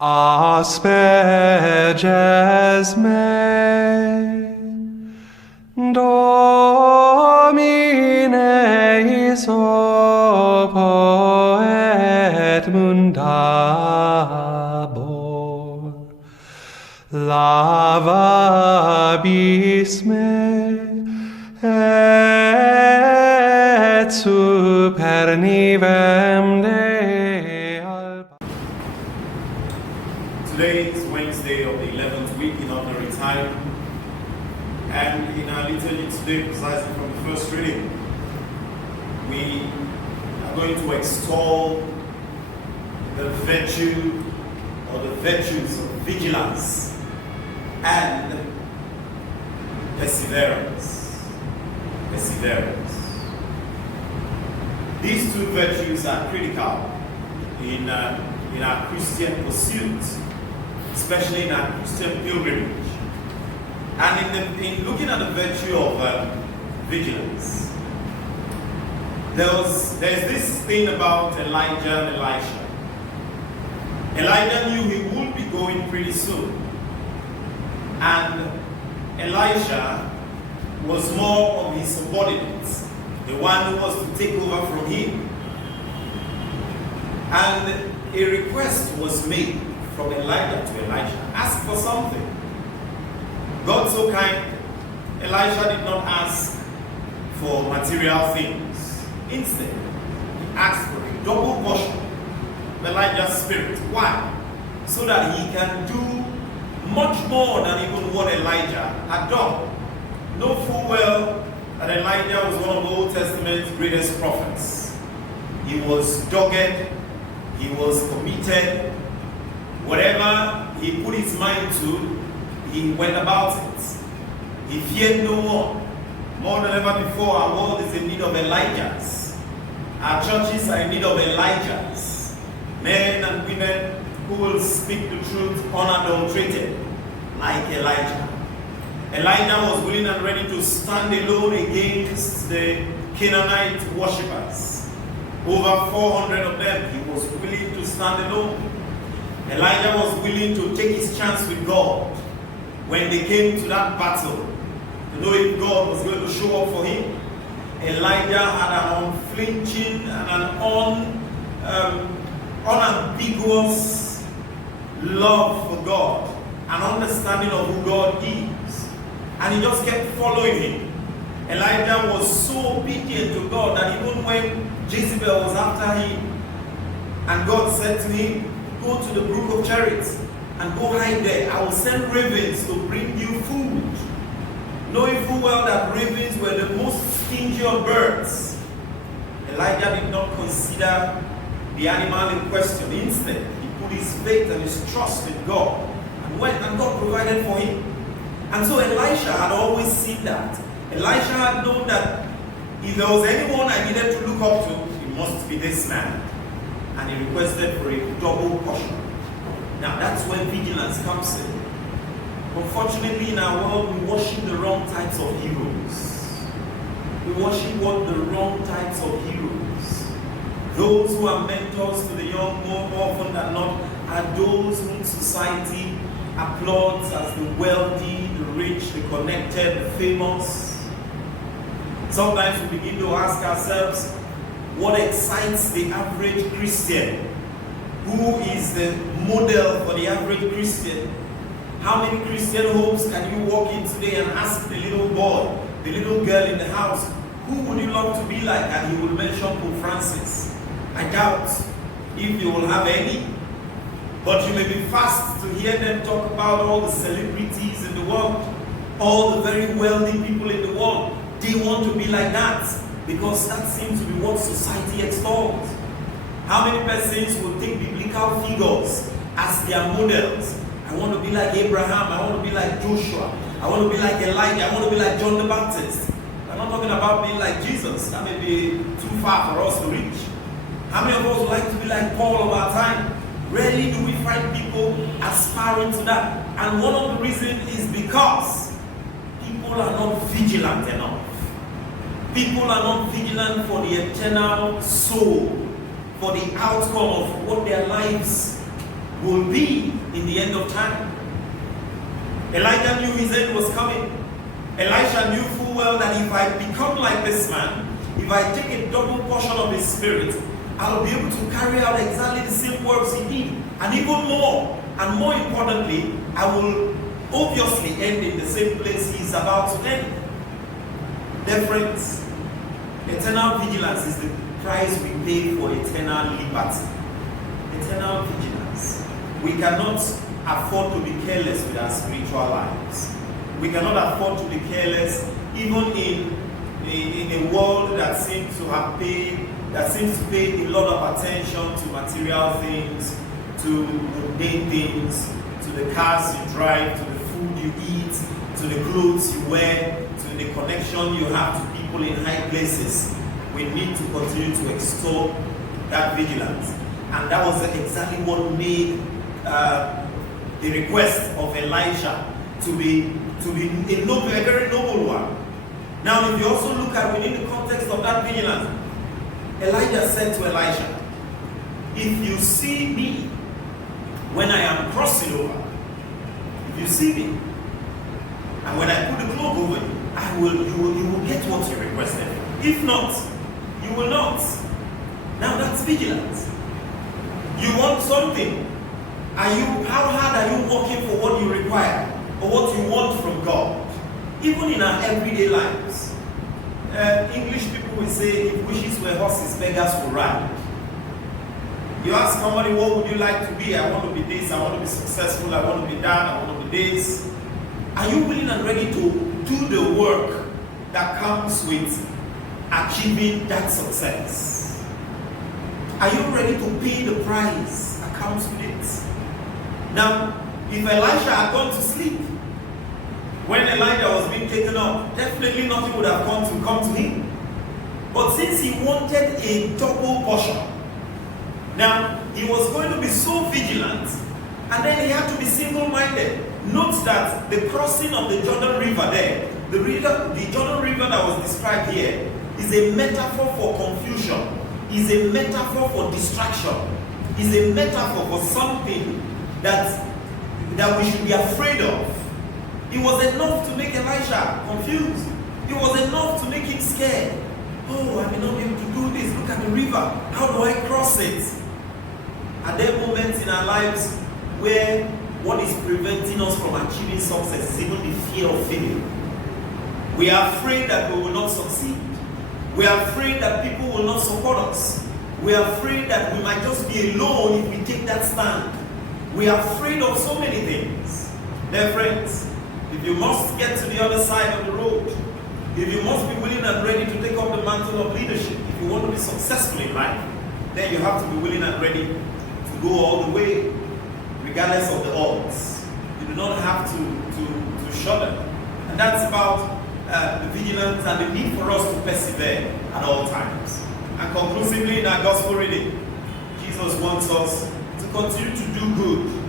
Asperges me, Domine isopo et mundabor, lavabis me, et super nivem de alba. Today is Wednesday of the 11th week in ordinary time, and in our liturgy today, precisely from the first reading, we are going to extol the virtue or the virtues of vigilance and perseverance. These two virtues are critical in our Christian pursuit, especially in our Christian pilgrimage. And in looking at the virtue of vigilance, there's this thing about Elijah and Elisha. Elijah knew he would be going pretty soon, and Elisha was more of his subordinates, the one who was to take over from him. And a request was made from Elijah to Elisha. Ask for something. God so kind, Elisha did not ask for material things. Instead, he asked for a double portion of Elijah's spirit. Why? So that he can do much more than even what Elijah had done. Know full well that Elijah was one of the Old Testament's greatest prophets. He was dogged, he was committed. Whatever he put his mind to, he went about it. He feared no one. More than ever before, our world is in need of Elijahs. Our churches are in need of Elijahs. Men and women who will speak the truth unadulterated, like Elijah. Elijah was willing and ready to stand alone against the Canaanite worshippers. Over 400 of them, he was willing to stand alone. Elijah was willing to take his chance with God when they came to that battle, to know if God was going to show up for him. Elijah had an unflinching and an unambiguous love for God, an understanding of who God is. And he just kept following him. Elijah was so obedient to God that even when Jezebel was after him, and God said to him, "Go to the brook of chariots and go hide there. I will send ravens to bring you food." Knowing full well that ravens were the most stingy of birds, Elijah did not consider the animal in question. Instead, he put his faith and his trust in God and went, and God provided for him. And so Elisha had always seen that. Elisha had known that if there was anyone I needed to look up to, it must be this man. And he requested for a double portion. Now that's where vigilance comes in. Unfortunately, in our world, we worship the wrong types of heroes. We worship the wrong types of heroes. Those who are mentors to the young more often than not are those whom society applauds as the wealthy, the rich, the connected, the famous. Sometimes we begin to ask ourselves, what excites the average Christian? Who is the model for the average Christian? How many Christian homes can you walk in today and ask the little boy, the little girl in the house, who would you love to be like? And he will mention Pope Francis. I doubt if you will have any. But you may be fast to hear them talk about all the celebrities in the world, all the very wealthy people in the world. They want to be like that because that seems to be what society extols. How many persons will take biblical figures as their models? I want to be like Abraham. I want to be like Joshua. I want to be like Elijah. I want to be like John the Baptist. I'm not talking about being like Jesus. That may be too far for us to reach. How many of us would like to be like Paul of our time? Rarely do we find people aspiring to that. And one of the reasons is because people are not vigilant enough. People are not vigilant for the eternal soul, for the outcome of what their lives will be in the end of time. Elijah knew his end was coming. Elisha knew full well that if I become like this man, if I take a double portion of his spirit, I'll be able to carry out exactly the same works he did, and even more. And more importantly, I will obviously end in the same place he's about to end. Dear friends, eternal vigilance is the price we pay for eternal liberty. Eternal vigilance. We cannot afford to be careless with our spiritual lives. We cannot afford to be careless even in a world that seems to pay a lot of attention to material things, to mundane things, to the cars you drive, to the food you eat, to the clothes you wear, to the connection you have to people in high places. We need to continue to extol that vigilance. And that was exactly what made the request of Elisha to be a very noble one. Now, if you also look at within the context of that vigilance, Elijah said to Elisha, if you see me when I am crossing over, if you see me, and when I put the cloak over you, you will get what you requested. If not, you will not. Now that's vigilance. You want something. How hard are you working for what you require or what you want from God? Even in our everyday lives. English people will say, if wishes were horses, beggars will ride. You ask somebody, what would you like to be? I want to be this, I want to be successful, I want to be that, I want to be this. Are you willing and ready to do the work that comes with achieving that success? Are you ready to pay the price that comes with it? Now, if Elisha had gone to sleep when Elijah was being taken up, definitely nothing would have come to him. But since he wanted a double portion, now he was going to be so vigilant, and then he had to be single-minded. Note that the crossing of the Jordan River there, the Jordan River that was described here, is a metaphor for confusion, is a metaphor for distraction, is a metaphor for something that we should be afraid of. It was enough to make Elisha confused. It was enough to make him scared. Oh, I may not be able to do this. Look at the river. How do I cross it? Are there moments in our lives where what is preventing us from achieving success is even the fear of failure? We are afraid that we will not succeed. We are afraid that people will not support us. We are afraid that we might just be alone if we take that stand. We are afraid of so many things. Dear friends, if you must get to the other side of the road, if you must be willing and ready to take up the mantle of leadership, if you want to be successful in life, then you have to be willing and ready to go all the way, regardless of the odds. You do not have to shudder. And that's about the vigilance and the need for us to persevere at all times. And conclusively, in our gospel reading, Jesus wants us to continue to do good.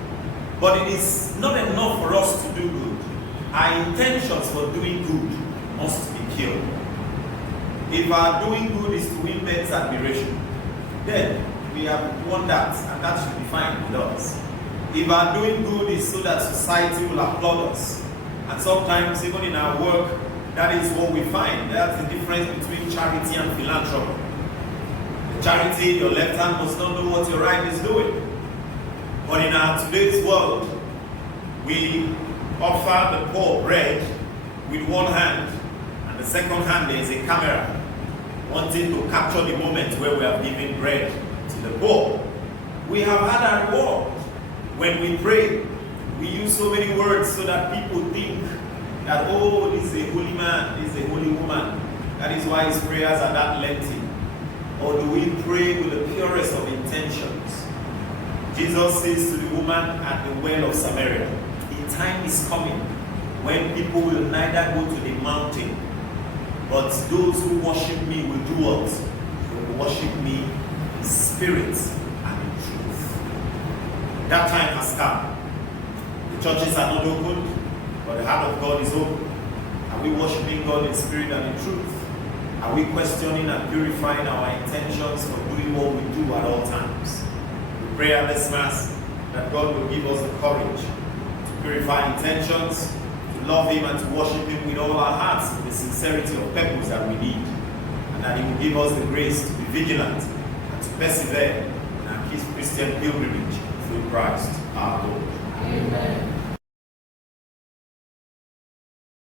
But it is not enough for us to do good. Our intentions for doing good must be pure. If our doing good is to win men's admiration, then we have won that, and that should be fine with us. If our doing good is so that society will applaud us, and sometimes even in our work, that is what we find. That's the difference between charity and philanthropy. In charity, your left hand must not know what your right is doing. But in our today's world, we offer the poor bread with one hand, and the second hand there is a camera wanting to capture the moment where we have given bread to the poor. We have had our reward. When we pray, we use so many words so that people think that, oh, this is a holy man, this is a holy woman. That is why his prayers are that lengthy. Or do we pray with the purest of intentions? Jesus says to the woman at the well of Samaria, the time is coming when people will neither go to the mountain, but those who worship me will do what? They will worship me in spirit and in truth. That time has come. The churches are not open, but the heart of God is open. Are we worshiping God in spirit and in truth? Are we questioning and purifying our intentions for doing what we do at all times? We pray at this Mass that God will give us the courage to purify intentions, to love Him and to worship Him with all our hearts, with the sincerity of purpose that we need. And that He will give us the grace to be vigilant and to persevere in our Christian pilgrimage through Christ.